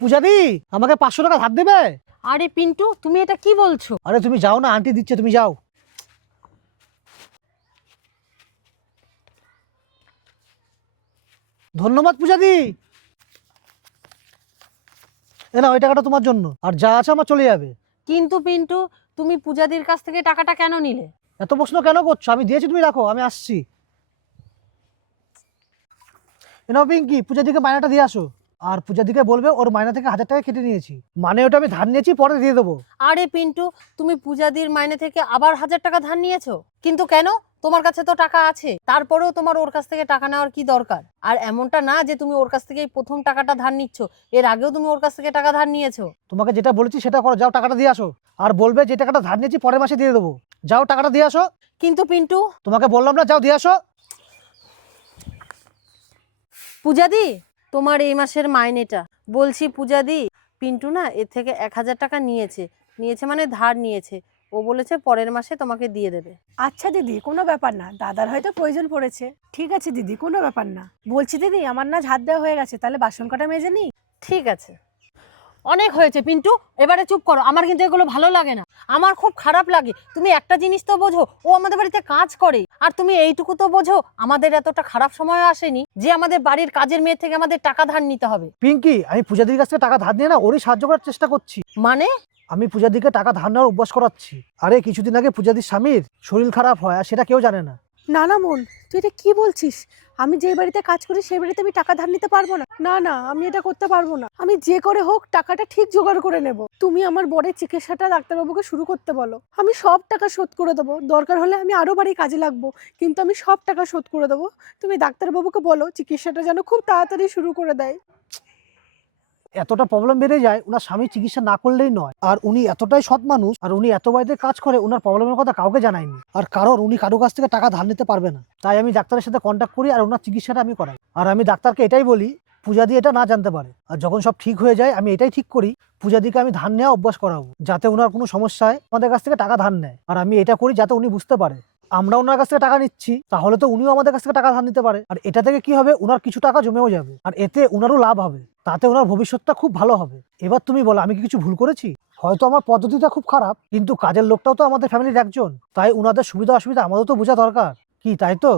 পূজাদি, আমাকে 500 টাকা ধার দেবে? আরে পিন্টু, তুমি এটা কি বলছো? আরে তুমি যাও না, আন্টি দিচ্ছে, তুমি যাও। ধন্যবাদ পূজাদি। এ না, ওই টাকাটা তোমার জন্য, আর যা আছে আমার চলে যাবে। কিন্তু পিন্টু, তুমি পূজাদির কাছ থেকে টাকাটা কেন নিলে? এত প্রশ্ন কেন করছো? আমি দিয়েছি, তুমি রাখো, আমি আসছি। নাও পিঙ্কি, পূজাদিকে মায়নাটা দিয়ে আসো। আর পূজাদিকে বলবে ওর মায়না থেকে 1000 টাকা কেটে নিয়েছি, মানে ওটা আমি ধার নিয়েছি, পরে দিয়ে দেবো। আরে পিন্টু, তুমি পূজাদির মাইনে থেকে আবার 1000 টাকা ধার নিয়েছো? কিন্তু কেন? তোমার কাছে তো টাকা আছে, তারপরেও তোমার ওর কাছ থেকে টাকা নেওয়ার কি দরকার? আর এমনটা না যে তুমি ওর কাছ থেকেই প্রথম টাকাটা ধার নিচ্ছ, এর আগেও তুমি ওর কাছ থেকে টাকা ধার নিয়েছো। তোমাকে যেটা বলেছি সেটা করো, যাও টাকাটা দিয়ে আসো। আর বলবে যে টাকাটা ধার নিয়েছি পরের মাসে দিয়ে দেবো। যাও টাকাটা দিয়ে আসো। কিন্তু পিন্টু, তোমাকে বললাম না, যাও দিয়ে আসো। পূজাদি, তোমার এই মাসের মাইনেটা। বলছি পূজাদি, পিন্টু না এর থেকে 1000 টাকা নিয়েছে। নিয়েছে মানে ধার নিয়েছে। ও বলেছে পরের মাসে তোমাকে দিয়ে দেবে। আচ্ছা দিদি, কোনো ব্যাপার না, দাদার হয়তো প্রয়োজন পড়েছে। ঠিক আছে দিদি, কোনো ব্যাপার না। বলছি দিদি, আমার না ঝাড় দেওয়া হয়ে গেছে, তাহলে বাসন কটা মেজে নিই। ঠিক আছে, অনেক হয়েছে পিন্টু, এবারে চুপ করো। আমার কিন্তু এগুলো ভালো লাগে না, আমার খুব খারাপ লাগে। তুমি একটা জিনিস তো বোঝো, ও আমাদের বাড়িতে কাজ করে। আর তুমি এইটুকু তো বোঝো, আমাদের এতটা খারাপ সময় আসেনি যে আমাদের বাড়ির কাজের মেয়ে থেকে আমাদের টাকা ধার নিতে হবে। পিঙ্কি, আমি পূজাদির কাছ থেকে টাকা ধার নিয়ে না ওরই সাহায্য করার চেষ্টা করছি। মানে? আমি পূজাদিকে টাকা ধার নেওয়ার অভ্যাস করাচ্ছি। আরে কিছুদিন আগে পূজাদির স্বামীর শরীর খারাপ হয়, আর সেটা কেউ জানে না। না না মন, তুই এটা কি বলছিস? আমি যে বাড়িতে কাজ করি সেই বাড়িতে আমি টাকা ধার নিতে পারবো না। না না, আমি এটা করতে পারবো না। আমি যে করে হোক টাকাটা ঠিক জোগাড় করে নেব। তুমি আমার বরের চিকিৎসাটা ডাক্তারবাবুকে শুরু করতে বলো, আমি সব টাকা শোধ করে দেবো। দরকার হলে আমি আরো বাড়ি কাজে লাগবো, কিন্তু আমি সব টাকা শোধ করে দেবো। তুমি ডাক্তারবাবুকে বলো চিকিৎসাটা যেন খুব তাড়াতাড়ি শুরু করে দেয়। এতটা প্রবলেম বেড়ে যায়, ওনার স্বামী চিকিৎসা না করলেই নয়। আর উনি এতটাই সৎ মানুষ, আর উনি এত বাড়িতে কাজ করে, ওনার প্রবলেমের কথা কাউকে জানায়নি। আর উনি কারো কাছ থেকে টাকা ধার নিতে পারবে না। তাই আমি ডাক্তারের সাথে কন্ট্যাক্ট করি আর ওনার চিকিৎসাটা আমি করাই। আর আমি ডাক্তারকে এটাই বলি পূজা দিয়ে এটা না জানতে পারে। আর যখন সব ঠিক হয়ে যায়, আমি এটাই ঠিক করি পূজাদিকে আমি ধার নেওয়া অভ্যাস করাবো, যাতে ওনার কোনো সমস্যায় আমাদের কাছ থেকে টাকা ধার নেয়। আর আমি এটা করি যাতে উনি বুঝতে পারে আমরা ওনার কাছ থেকে টাকা নিচ্ছি, তাহলে তো উনিও আমাদের কাছ থেকে টাকা ধার নিতে পারে। আর এটা থেকে কি হবে, ওনার কিছু টাকা জমেও যাবে, আর এতে ওনারও লাভ হবে। তাতে ওনার ভবিষ্যৎটা খুব ভালো হবে। এবার তুমি বলো, আমি কি কিছু ভুল করেছি? হয়তো আমার পদ্ধতিটা খুব খারাপ, কিন্তু কাজের লোকটাও তো আমাদের ফ্যামিলির একজন, তাই ওনাদের সুবিধা অসুবিধা আমাদের তো বোঝা দরকার। কি তাই তো?